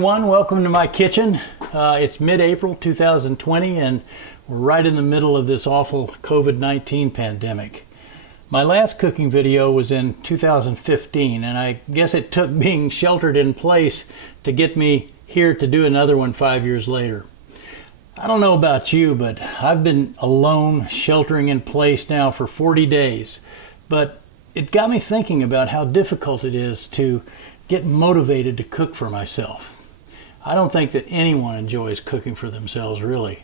everyone, welcome to my kitchen. It's mid-April 2020 and we're right in the middle of this awful COVID-19 pandemic. My last cooking video was in 2015 and I guess it took being sheltered in place to get me here to do another one 5 years later. I don't know about you, but I've been alone, sheltering in place now for 40 days. But it got me thinking about how difficult it is to get motivated to cook for myself. I don't think that anyone enjoys cooking for themselves, really.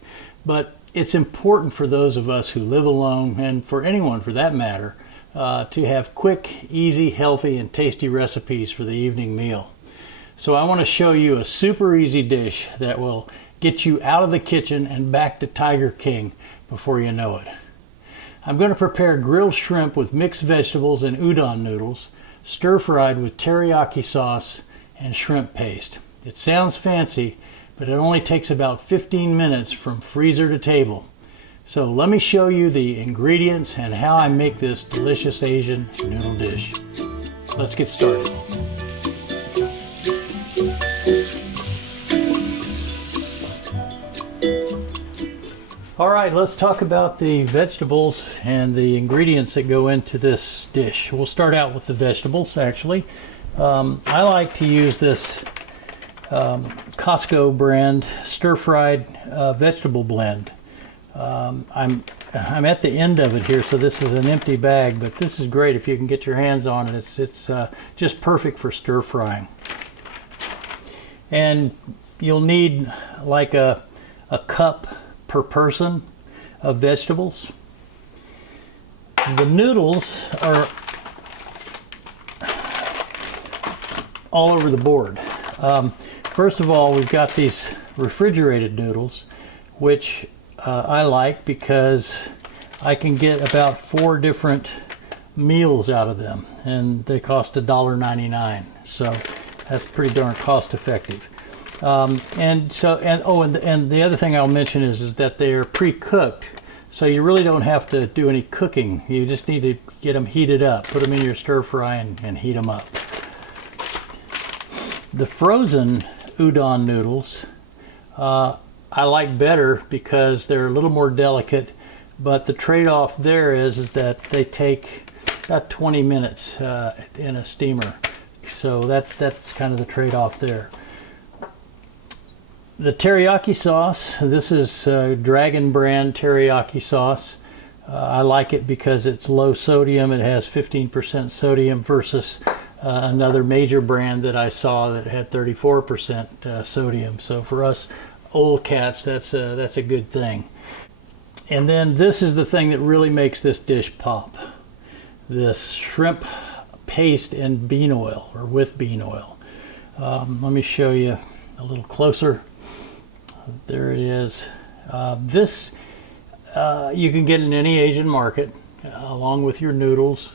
But it's important for those of us who live alone, and for anyone for that matter, to have quick, easy, healthy, and tasty recipes for the evening meal. So I want to show you a super easy dish that will get you out of the kitchen and back to Tiger King before you know it. I'm going to prepare grilled shrimp with mixed vegetables and udon noodles, stir-fried with teriyaki sauce and shrimp paste. It sounds fancy, but it only takes about 15 minutes from freezer to table. So let me show you the ingredients and how I make this delicious Asian noodle dish. Let's get started. All right, let's talk about the vegetables and the ingredients that go into this dish. We'll start out with the vegetables, actually. I like to use this Costco brand stir-fried vegetable blend. I'm at the end of it here, so this is an empty bag, but this is great if you can get your hands on it. It's just perfect for stir-frying. And you'll need like a cup per person of vegetables. The noodles are all over the board. First of all, we've got these refrigerated noodles, which I like because I can get about 4 different meals out of them, and they cost $1.99, so that's pretty darn cost effective. And the other thing I'll mention is that they're pre-cooked, so you really don't have to do any cooking. You just need to get them heated up, put them in your stir fry and heat them up. The frozen udon noodles I like better because they're a little more delicate, but the trade-off there is that they take about 20 minutes in a steamer, so that's kind of the trade-off there. The teriyaki sauce, this is Dragon brand teriyaki sauce. I like it because it's low sodium. It has 15% sodium versus another major brand that I saw that had 34% sodium. So for us old cats, that's a good thing. And then this is the thing that really makes this dish pop. This shrimp paste in bean oil, or with bean oil. Let me show you a little closer. There it is. This you can get in any Asian market along with your noodles.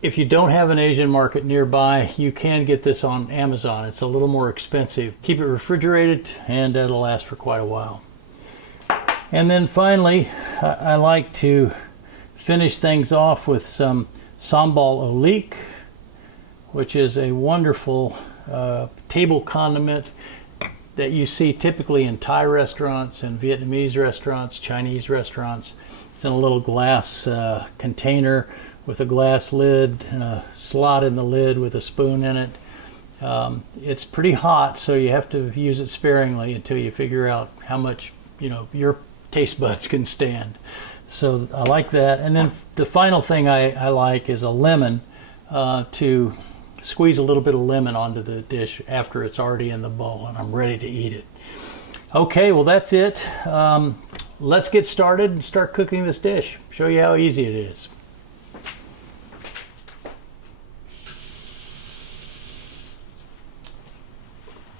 If you don't have an Asian market nearby, you can get this on Amazon. It's a little more expensive. Keep it refrigerated and it'll last for quite a while. And then finally, I like to finish things off with some sambal olik, which is a wonderful table condiment that you see typically in Thai restaurants and Vietnamese restaurants, Chinese restaurants. It's in a little glass container with a glass lid and a slot in the lid with a spoon in it. It's pretty hot, so you have to use it sparingly until you figure out how much your taste buds can stand. So I like that. And then the final thing I like is a lemon, to squeeze a little bit of lemon onto the dish after it's already in the bowl and I'm ready to eat it. Okay, well that's it. Let's get started and start cooking this dish. Show you how easy it is.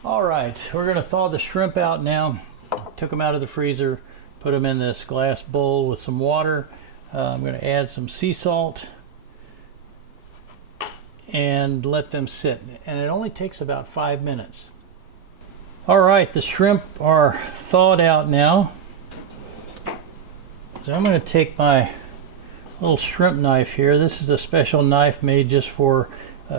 All right, we're going to thaw the shrimp out now. Took them out of the freezer, put them in this glass bowl with some water. I'm going to add some sea salt and let them sit, and it only takes about 5 minutes. All right, the shrimp are thawed out now, so I'm going to take my little shrimp knife here. This is a special knife made just for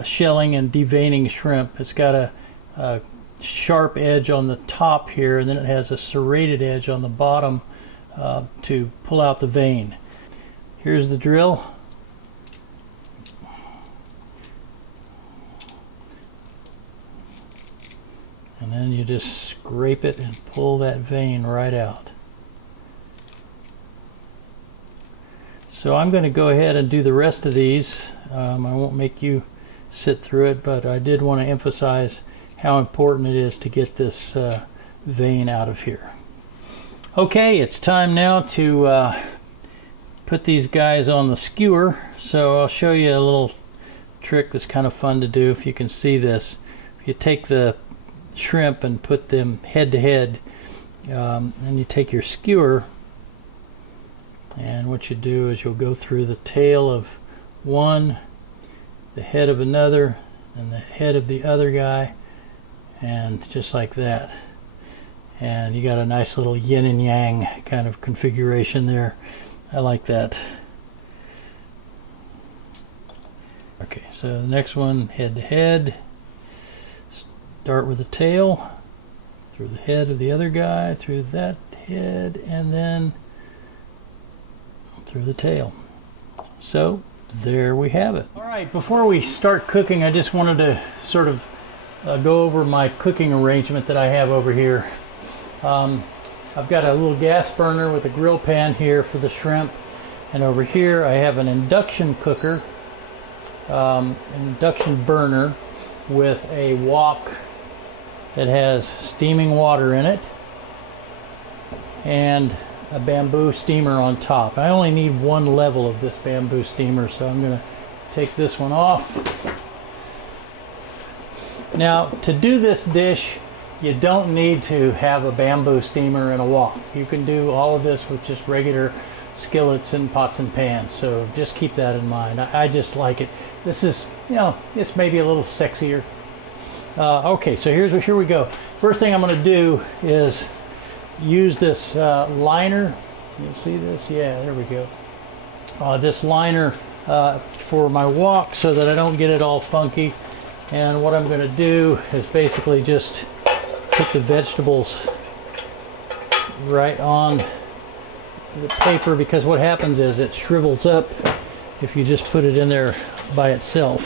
shelling and deveining shrimp. It's got a sharp edge on the top here, and then it has a serrated edge on the bottom to pull out the vein. Here's the drill. And then you just scrape it and pull that vein right out. So I'm going to go ahead and do the rest of these. I won't make you sit through it, but I did want to emphasize how important it is to get this vein out of here. Okay, it's time now to put these guys on the skewer. So I'll show you a little trick that's kind of fun to do. If you can see this, if you take the shrimp and put them head to head, and you take your skewer, and what you do is you'll go through the tail of one, the head of another, and the head of the other guy, and just like that. And you got a nice little yin and yang kind of configuration there. I like that. Okay, so the next one, head to head. Start with the tail, through the head of the other guy, through that head, and then through the tail. So there we have it. All right, before we start cooking, I just wanted to sort of go over my cooking arrangement that I have over here. I've got a little gas burner with a grill pan here for the shrimp, and over here I have an induction cooker, an induction burner with a wok that has steaming water in it and a bamboo steamer on top. I only need one level of this bamboo steamer, so I'm going to take this one off. Now, to do this dish, you don't need to have a bamboo steamer and a wok. You can do all of this with just regular skillets and pots and pans, so just keep that in mind. I just like it. This is, you know, it's maybe a little sexier. Okay, so here we go. First thing I'm going to do is use this liner. You see this? Yeah, there we go. This liner for my wok so that I don't get it all funky. And what I'm going to do is basically just put the vegetables right on the paper, because what happens is it shrivels up if you just put it in there by itself.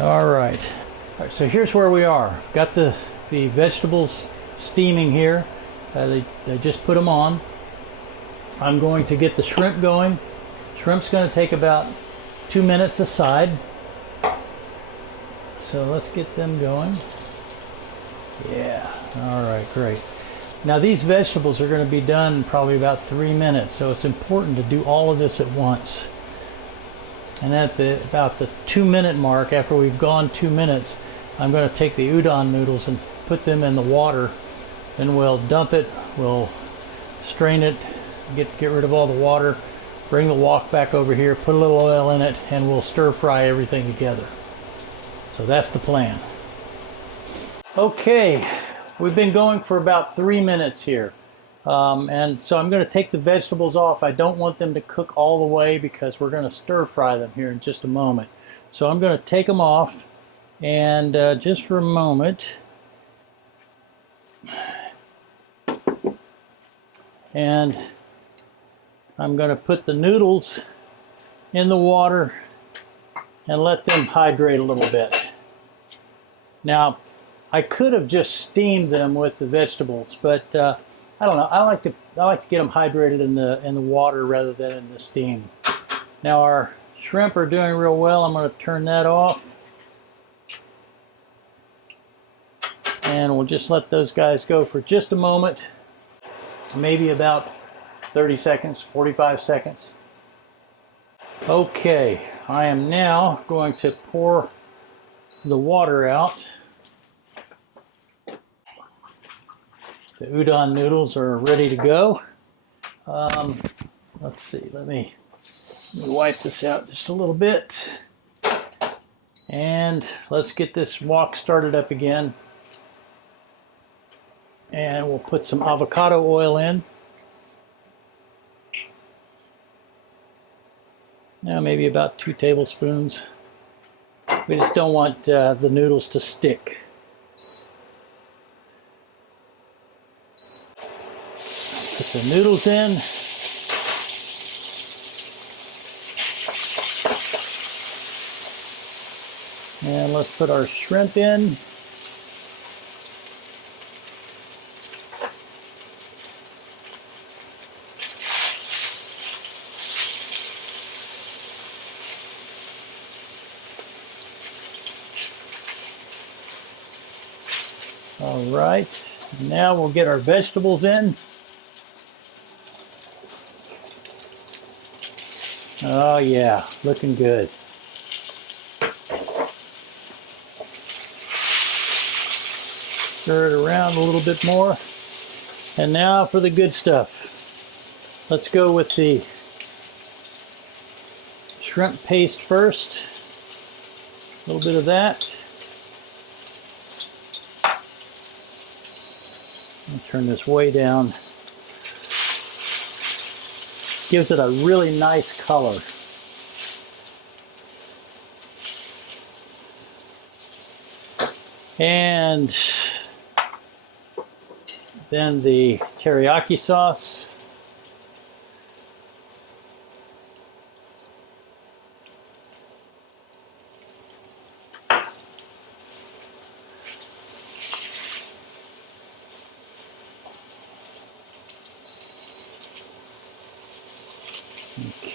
All right, so here's where we are. Got the vegetables steaming here. They just put them on. I'm going to get the shrimp going. Shrimp's going to take about 2 minutes aside. So let's get them going. Yeah, all right, great. Now these vegetables are going to be done in probably about 3 minutes, so it's important to do all of this at once. And at about the 2 minute mark, after we've gone 2 minutes, I'm going to take the udon noodles and put them in the water. Then we'll dump it, we'll strain it, get rid of all the water, bring the wok back over here, put a little oil in it, and we'll stir fry everything together. So that's the plan. Okay, we've been going for about 3 minutes here. And so I'm going to take the vegetables off. I don't want them to cook all the way because we're going to stir fry them here in just a moment. So I'm going to take them off, and just for a moment, and I'm going to put the noodles in the water and let them hydrate a little bit. Now, I could have just steamed them with the vegetables, but I don't know. I like to get them hydrated in the water rather than in the steam. Now our shrimp are doing real well. I'm going to turn that off, and we'll just let those guys go for just a moment, maybe about 30 seconds, 45 seconds. Okay, I am now going to pour the water out. The udon noodles are ready to go. Let's see, let me wipe this out just a little bit. And let's get this wok started up again. And we'll put some avocado oil in. Now maybe about 2 tablespoons. We just don't want the noodles to stick. the noodles in. And let's put our shrimp in. All right, now we'll get our vegetables in. Oh yeah, looking good. Stir it around a little bit more. And now for the good stuff. Let's go with the shrimp paste first. A little bit of that. I'll turn this way down. Gives it a really nice color. And then the teriyaki sauce.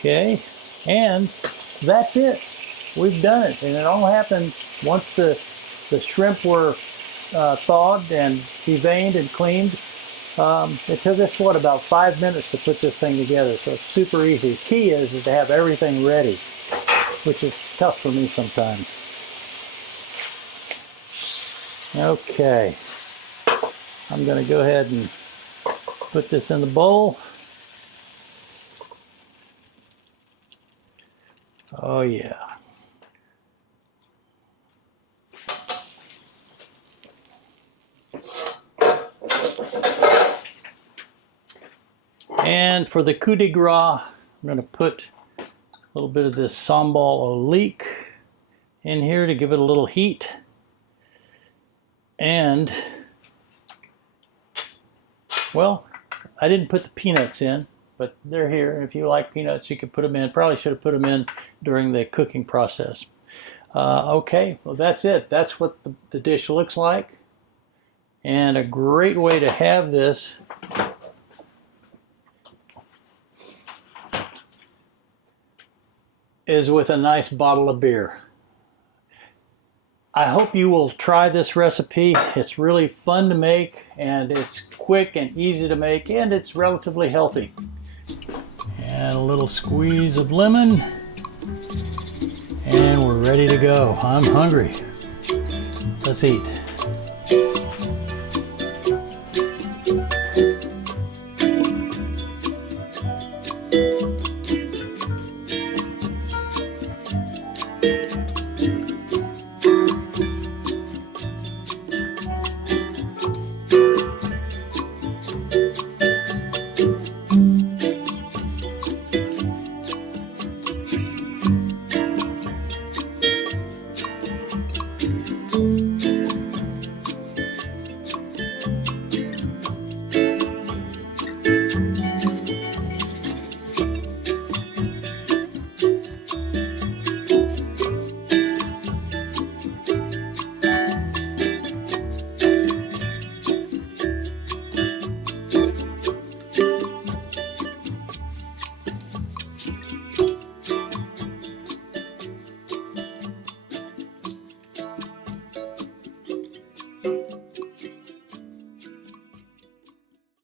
Okay, and that's it. We've done it, and it all happened once the shrimp were thawed and deveined and cleaned. It took us, what, about 5 minutes to put this thing together, so it's super easy. The key is to have everything ready, which is tough for me sometimes. Okay, I'm going to go ahead and put this in the bowl. Oh yeah. And for the coup de grace, I'm going to put a little bit of this sambal oelik in here to give it a little heat. And, well, I didn't put the peanuts in, but they're here. If you like peanuts, you could put them in. Probably should have put them in during the cooking process. Okay, well that's it. That's what the dish looks like. And a great way to have this is with a nice bottle of beer. I hope you will try this recipe. It's really fun to make, and it's quick and easy to make, and it's relatively healthy. And a little squeeze of lemon, and we're ready to go. I'm hungry. Let's eat.